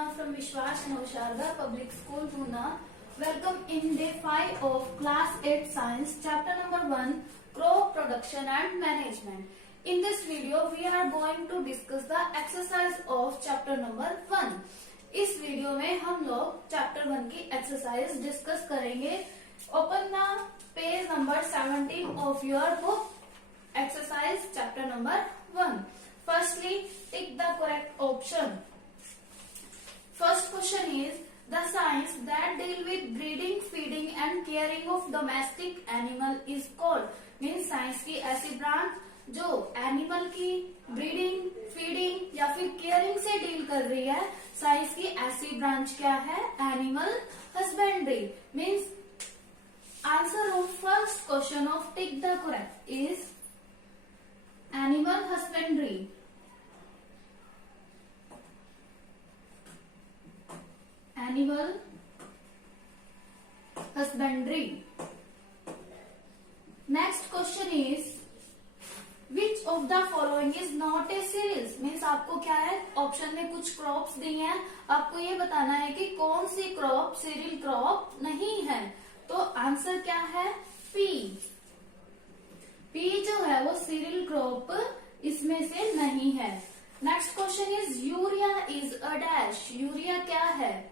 Purna from Vishwas Nausharda Public School, Pune. Welcome in day 5 of class 8 science, chapter number 1, crop production and management. In this video, we are going to discuss the exercise of chapter number 1. इस video में हम लोग chapter 1 की exercise discuss करेंगे. Open the page number 17 of your book. Exercise chapter number 1. Firstly, tick the correct option. First question is, the science that deal with breeding, feeding and caring of domestic animal is called. Means science की ऐसी branch जो animal की breeding, feeding या फिर caring से deal कर रही है, साइंस की ऐसी ब्रांच क्या है? Animal husbandry. Means answer of first question of tick the correct is animal husbandry. Animal husbandry. Next question is which of the following is not a cereals. Means आपको क्या है, ऑप्शन में कुछ crops दी हैं, आपको ये बताना है कि कौन सी क्रॉप सीरियल क्रॉप नहीं है. तो आंसर क्या है? पी. पी जो है वो सीरियल क्रॉप इसमें से नहीं है. Next question is urea is a dash. Urea क्या है?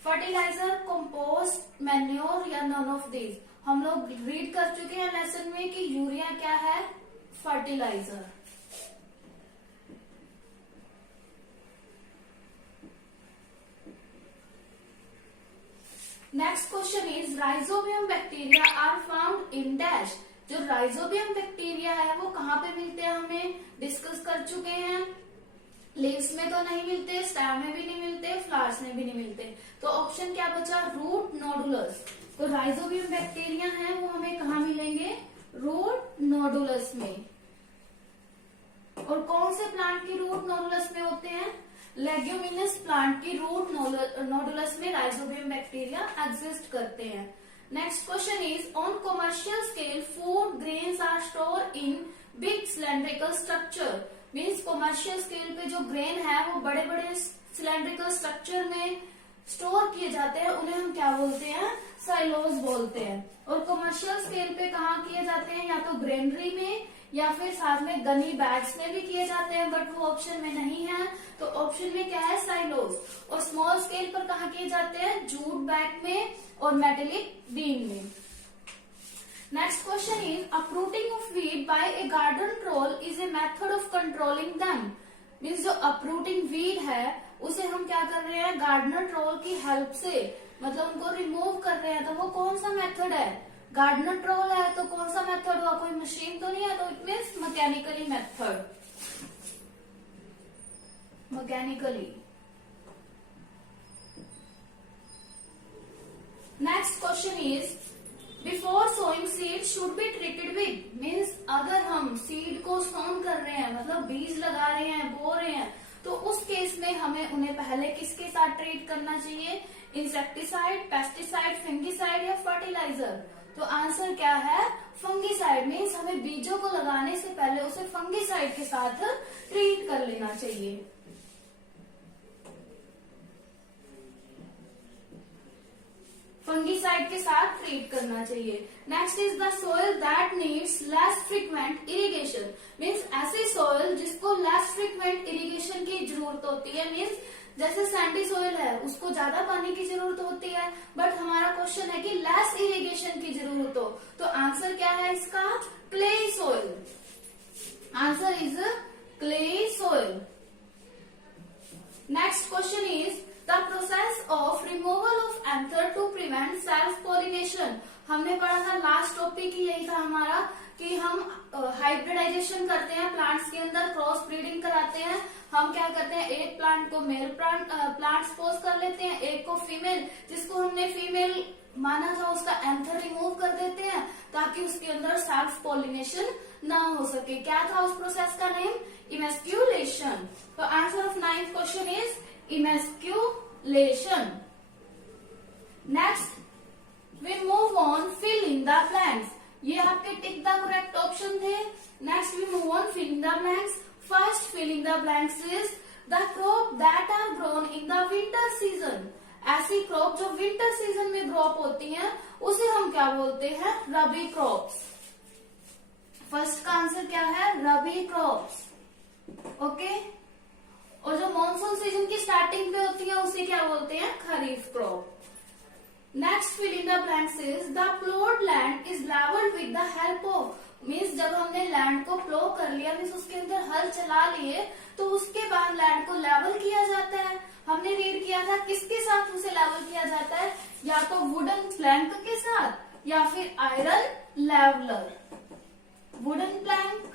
फर्टिलाइजर, कंपोस्ट, मैन्योर या नन ऑफ दीज. हम लोग रीड कर चुके हैं लेसन में कि यूरिया क्या है? Fertiliser. Next question is rhizobium bacteria are found in dash. जो राइजोबियम बैक्टीरिया है वो कहाँ पे मिलते हैं हमें डिस्कस कर चुके हैं. लीव्स में तो नहीं मिलते, स्टेम में भी नहीं मिलते, फ्लावर्स में भी नहीं मिलते. तो ऑप्शन क्या बचा? रूट नोडुलस. तो राइजोबियम बैक्टीरिया है वो हमें कहाँ मिलेंगे? रूट नोडुलस में. और कौन से प्लांट की रूट नोडुलस में होते हैं? लेग्यूमिनस प्लांट की रूट नोडुलस में राइजोबियम बैक्टीरिया एग्जिस्ट करते हैं. Next question is on commercial scale food grains are store in big cylindrical structure. Means commercial scale पे जो ग्रेन है वो बड़े बड़े सिलेंड्रिकल स्ट्रक्चर में स्टोर किए जाते हैं, उन्हें हम क्या बोलते हैं? साइलोज बोलते हैं. और कमर्शियल स्केल पे कहाँ किए जाते हैं? या तो ग्रेनरी में या फिर साथ में गनी बैग्स में भी किए जाते हैं, बट वो ऑप्शन में नहीं है. तो ऑप्शन में क्या है? साइलोज. और स्मॉल स्केल पर कहाँ किए जाते हैं? जूट बैग में और मेटेलिक बीन में. Next question is uprooting of weed by a garden troll is a method of controlling them. Means जो uprooting weed है उसे हम क्या कर रहे हैं? गार्डनर ट्रोल की हेल्प से, मतलब उनको रिमूव कर रहे हैं. तो वो कौन सा मेथड है? गार्डनर ट्रोल है तो कौन सा मेथड हुआ? कोई मशीन तो नहीं है, तो it means mechanically method. Mechanically. Next question is before sowing seed should be treated with. Means अगर हम सीड को सोन कर रहे हैं, मतलब बीज लगा रहे हैं, बो रहे हैं, तो उस केस में हमें उन्हें पहले किसके साथ ट्रीट करना चाहिए? इंसेक्टिसाइड, पेस्टिसाइड, फंगिसाइड या फर्टिलाइजर. तो आंसर क्या है? फंगिसाइड. मीन्स हमें बीजों को लगाने से पहले उसे फंगिसाइड के साथ ट्रीट कर लेना चाहिए. फंगिसाइड के साथ ट्रीट करना चाहिए. Next is the soil that needs less frequent irrigation. Means ऐसी सोइल जिसको लेस फ्रीक्वेंट इरिगेशन की जरूरत होती है. मीन्स जैसे सैंडी सोइल है उसको ज्यादा पानी की जरूरत होती है, बट हमारा क्वेश्चन है कि लेस इरिगेशन की जरूरत हो. तो आंसर क्या है इसका? Clay soil. Answer is clay soil. Next question is the process of removal of anther to prevent self pollination. हमने पढ़ा था लास्ट टॉपिक ही यही था हमारा कि हम हाइब्रिडाइजेशन करते हैं प्लांट्स के अंदर, क्रॉस ब्रीडिंग कराते हैं. हम क्या करते हैं? एक प्लांट को मेल प्लांट सपोज कर लेते हैं, एक को फीमेल, जिसको हमने फीमेल माना था उसका एंथर रिमूव कर देते हैं ताकि उसके अंदर सेल्फ पॉलिनेशन ना हो सके. क्या था उस प्रोसेस का नेम? इमेस्क्यूलेशन. तो answer of 9th question is emasculation. Next we move on fill in the blanks. ये आपके टिक द करेक्ट ऑप्शन थे. Next we move on fill in the blanks. First fill in the blanks is the crop that are grown in the winter season, ऐसी crop जो winter season में crop होती हैं उसे हम क्या बोलते हैं, रबी क्रॉप्स। फर्स्ट का आंसर क्या है, रबी क्रॉप्स। ओके, और जो मॉनसून सीजन की स्टार्टिंग पे होती है उसे क्या बोलते हैं, kharif crop. Next fill in the blanks is the ploughed land is levelled with the help of, means जब हमने लैंड को प्लो कर लिया, मीन्स उसके अंदर हल चला लिए, तो उसके बाद लैंड को लेवल किया जाता है। हमने रीड किया था किसके साथ उसे लेवल किया जाता है, या तो वुडन प्लैंक के साथ या फिर आयरन लेवलर। वुडन प्लैंक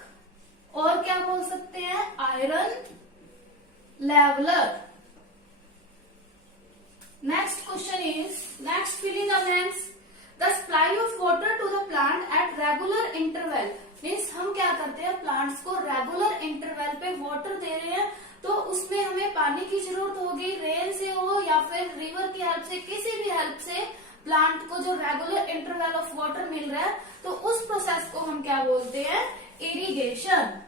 और क्या बोल सकते हैं, iron leveller. Next question is, next fill in the blanks, the supply of water to the plant at regular interval, means हम क्या करते हैं, प्लांट्स को रेगुलर इंटरवल पे वाटर दे रहे हैं, तो उसमें हमें पानी की जरूरत होगी, रेन से हो या फिर रिवर की हेल्प से, किसी भी हेल्प से प्लांट को जो रेगुलर इंटरवल ऑफ वाटर मिल रहा है, तो उस प्रोसेस को हम क्या बोलते हैं, irrigation.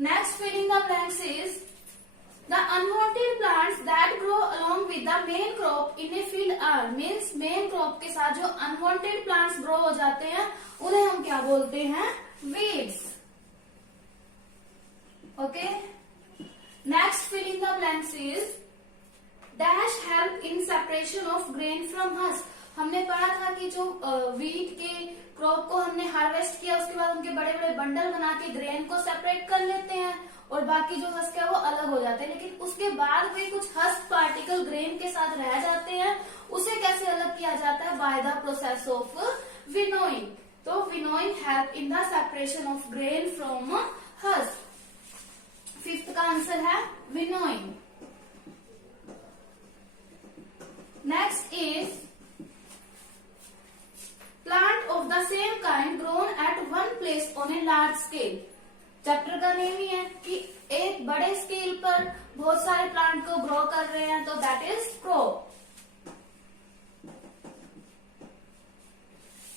Next filling the blanks is the unwanted plants that grow along with the main crop in a field are, means main crop के साथ जो अनवांटेड प्लांट्स ग्रो हो जाते हैं उन्हें हम क्या बोलते हैं, weeds. Okay, next filling the blanks is dash help in separation of grain from husk. हमने पढ़ा था कि जो वीट के क्रॉप को हमने हार्वेस्ट किया, उसके बाद उनके बड़े बड़े बंडल बना के ग्रेन को सेपरेट कर लेते हैं और बाकी जो हस्क है वो अलग हो जाते हैं, लेकिन उसके बाद भी कुछ हस्क पार्टिकल ग्रेन के साथ रह जाते हैं, उसे कैसे अलग किया जाता है, by the process of winnowing. तो winnowing help in the separation of grain from husk. Fifth का आंसर है winnowing. Next is plant of the same kind grown at one place on a large scale. Chapter का name ही है कि एक बड़े scale पर बहुत सारे प्लांट को ग्रो कर रहे हैं, तो दैट इज क्रॉप।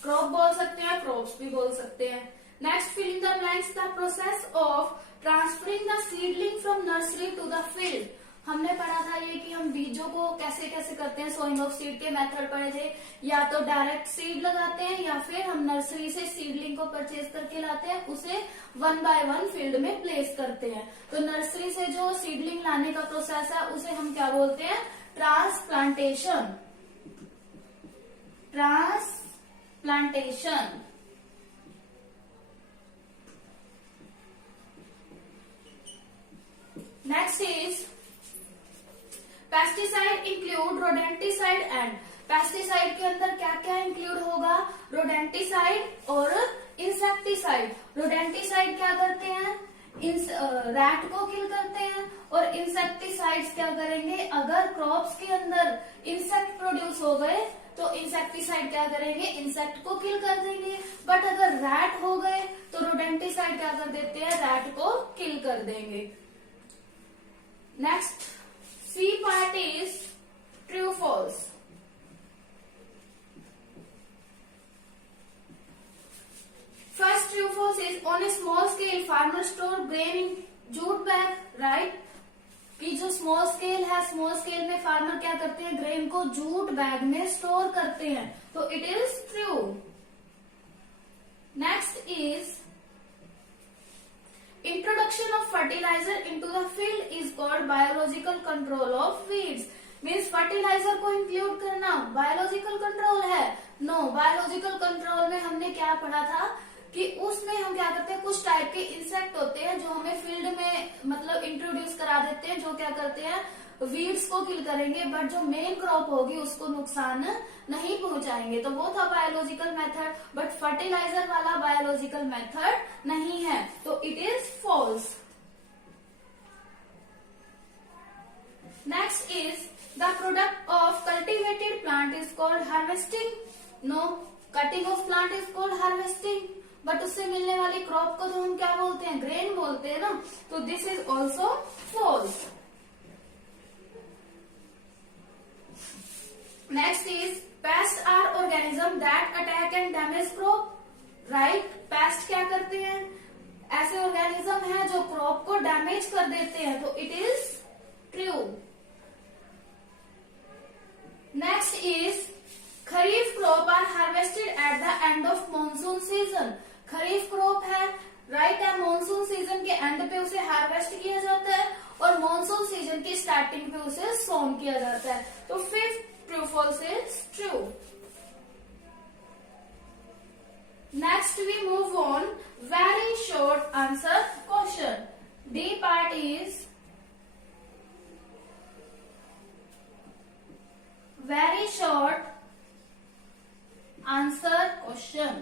क्रॉप बोल सकते हैं, क्रॉप्स भी बोल सकते हैं। Next fill in the blanks, the process of transferring the seedling from nursery to the field. हमने पढ़ा था ये कि हम बीजों को कैसे कैसे करते हैं, सोइंग ऑफ सीड के मेथड पढ़े थे, या तो डायरेक्ट सीड लगाते हैं या फिर हम नर्सरी से सीडलिंग को परचेज करके लाते हैं, उसे वन बाय वन फील्ड में प्लेस करते हैं। तो नर्सरी से जो सीडलिंग लाने का प्रोसेस है उसे हम क्या बोलते हैं, transplantation. Transplantation. Next is pesticide include rodenticide and. Pesticide के अंदर क्या क्या इंक्लूड होगा, रोडेंटिसाइड और इंसेक्टिसाइड। रोडेंटिसाइड क्या करते हैं, रैट को किल करते हैं, और इंसेक्टिसाइड्स क्या करेंगे, अगर क्रॉप्स के अंदर इंसेक्ट प्रोड्यूस हो गए तो इंसेक्टिसाइड क्या करेंगे, इंसेक्ट को किल कर देंगे। बट अगर रैट हो गए तो रोडेंटिसाइड क्या कर देते हैं, रैट को किल कर देंगे। Next C part is true false. First true false is on a small scale farmer store grain in jute bag, right? कि जो स्मॉल स्केल है, स्मॉल स्केल में फार्मर क्या करते हैं, ग्रेन को जूट बैग में स्टोर करते हैं, तो it is true. Next is introduction of fertiliser into the field is called biological control of weeds. Means fertiliser को इंक्लूड करना बायोलॉजिकल कंट्रोल है? नो, बायोलॉजिकल कंट्रोल में हमने क्या पढ़ा था कि उसमें हम क्या करते हैं, कुछ टाइप के इंसेक्ट होते हैं जो हमें फील्ड में मतलब इंट्रोड्यूस करा देते हैं, जो क्या करते हैं, वीड्स को किल करेंगे, बट जो मेन क्रॉप होगी उसको नुकसान नहीं पहुंचाएंगे। तो वो था बायोलॉजिकल मेथड, बट फर्टिलाइजर वाला बायोलॉजिकल मेथड नहीं है, तो it is false. Next is the product of cultivated plant is called harvesting. No, cutting of plant is called harvesting, but उससे मिलने वाली क्रॉप को तो हम क्या बोलते हैं, ग्रेन बोलते हैं ना, तो this is also false. Next is pests are organism that attack and damage crop, right. Paste क्या करते हैं? ऐसे ऑर्गेनिज्म हैं जो क्रॉप को डैमेज कर देते हैं, तो it is true. Next is kharif crop are harvested at the end of monsoon season. Kharif crop है, राइट है, मॉनसून सीजन के एंड पे उसे हार्वेस्ट किया जाता है और मॉनसून सीजन की स्टार्टिंग पे उसे सोन किया जाता है। तो fifth true false is true. Next we move on. Very short answer question. D part is very short answer question.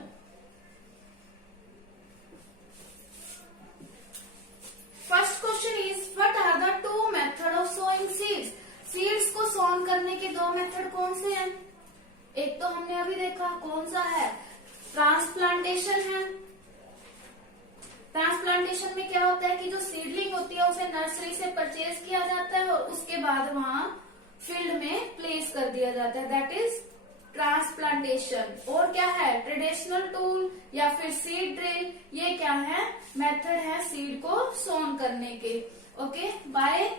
First question is what are the two method of sowing seeds? Seeds को sown करने के दो method कौन से हैं? एक तो हमने अभी देखा, कौन सा है? ट्रांसप्लांटेशन है। ट्रांसप्लांटेशन में क्या होता है कि जो सीडलिंग होती है उसे नर्सरी से परचेज किया जाता है और उसके बाद वहां फील्ड में प्लेस कर दिया जाता है, दैट इज ट्रांसप्लांटेशन। और क्या है? ट्रेडिशनल टूल या फिर सीड ड्रिल, ये क्या है? मेथड है सीड को सोन करने के। Okay, by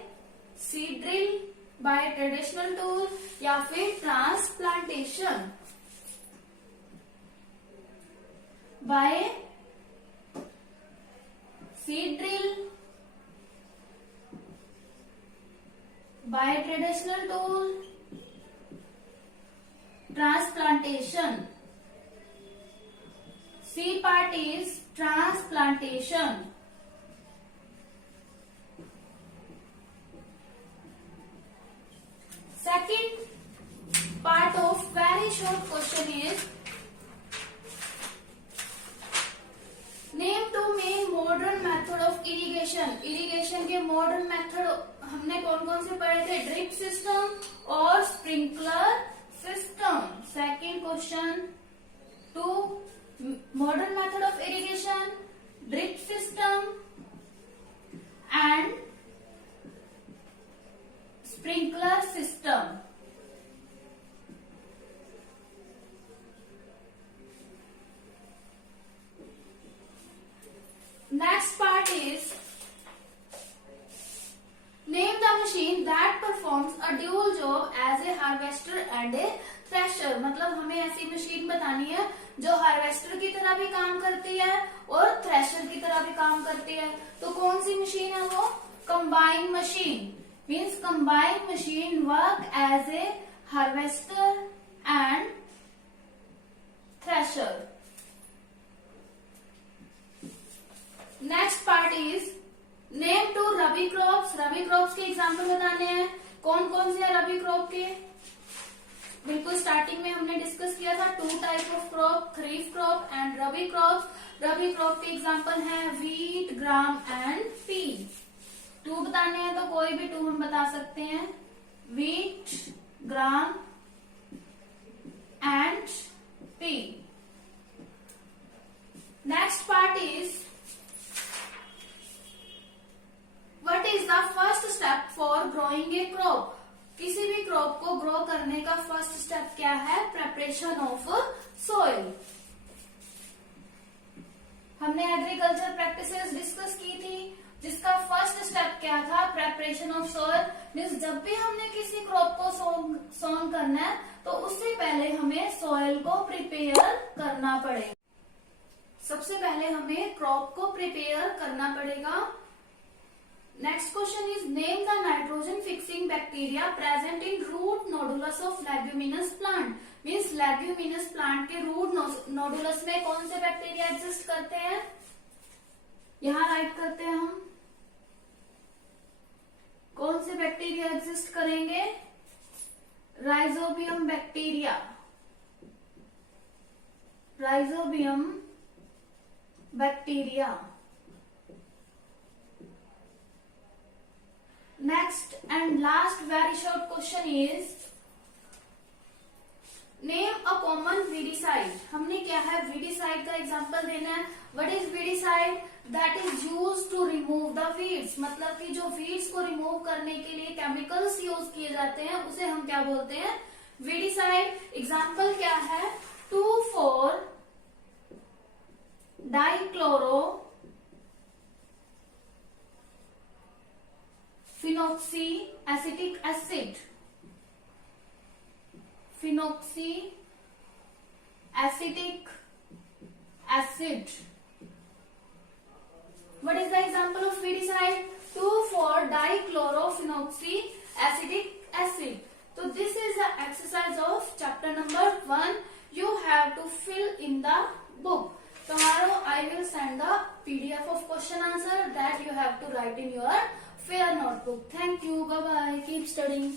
seed drill, by traditional tool या फिर transplantation. by seed drill, by traditional tool, transplantation. C part is transplantation. Second part of very short question is name two main modern method of irrigation. Irrigation के modern method हमने कौन कौन से पढ़े थे? Drip system और sprinkler system. Second question, two modern method of irrigation, drip system and sprinkler system. Next part is name the machine that performs a dual job as a harvester and a thresher। मतलब हमें ऐसी machine बतानी है जो harvester की तरह भी काम करती है और थ्रेशर की तरह भी काम करती है। तो कौन सी मशीन है वो? Combine machine. Means combine machine work as a harvester and thresher. Next part is name two rabi crops. Rabi crops के एग्जाम्पल बताने हैं। कौन कौन से हैं रबी क्रॉप के? बिल्कुल स्टार्टिंग में हमने डिस्कस किया था, two type of crop, kharif crop and rabi crop. Rabi crop के एग्जाम्पल हैं wheat, gram and pea. Two बताने हैं तो कोई भी टू हम बता सकते हैं, wheat, gram and P. Next part is What is the first step for growing a crop? किसी भी क्रॉप को ग्रो करने का फर्स्ट स्टेप क्या है? Preparation of soil. हमने एग्रीकल्चर प्रैक्टिसेस डिस्कस की थी, जिसका फर्स्ट स्टेप क्या था? Preparation of soil. मीन्स जब भी हमने किसी क्रॉप को सोन करना है तो उससे पहले हमें सोइल को प्रिपेयर करना पड़ेगा। सबसे पहले हमें क्रॉप को प्रिपेयर करना पड़ेगा। Next question is name the nitrogen fixing bacteria present in root nodules of leguminous plant. Means leguminous plant के रूट नोडुलस में कौन से बैक्टीरिया एग्जिस्ट करते हैं? यहां राइट करते हैं हम, कौन से बैक्टीरिया एग्जिस्ट करेंगे? Rhizobium bacteria. Rhizobium bacteria. Next and last very short question is name a common weedicide। हमने क्या है? weedicide का एग्जांपल देना है। What is weedicide? That is used to remove the weeds। मतलब कि जो weeds को रिमूव करने के लिए केमिकल्स यूज किए जाते हैं उसे हम क्या बोलते हैं? weedicide। एग्जांपल क्या है? 2,4 dichloro phenoxy acetic acid, phenoxy acetic acid. What is the example of weedicide? 2,4-dichlorophenolphthaletic acid. So this is the exercise of chapter number 1. You have to fill in the book. Tomorrow I will send the PDF of question answer that you have to write in your fair notebook. Thank you. Bye bye. Keep studying.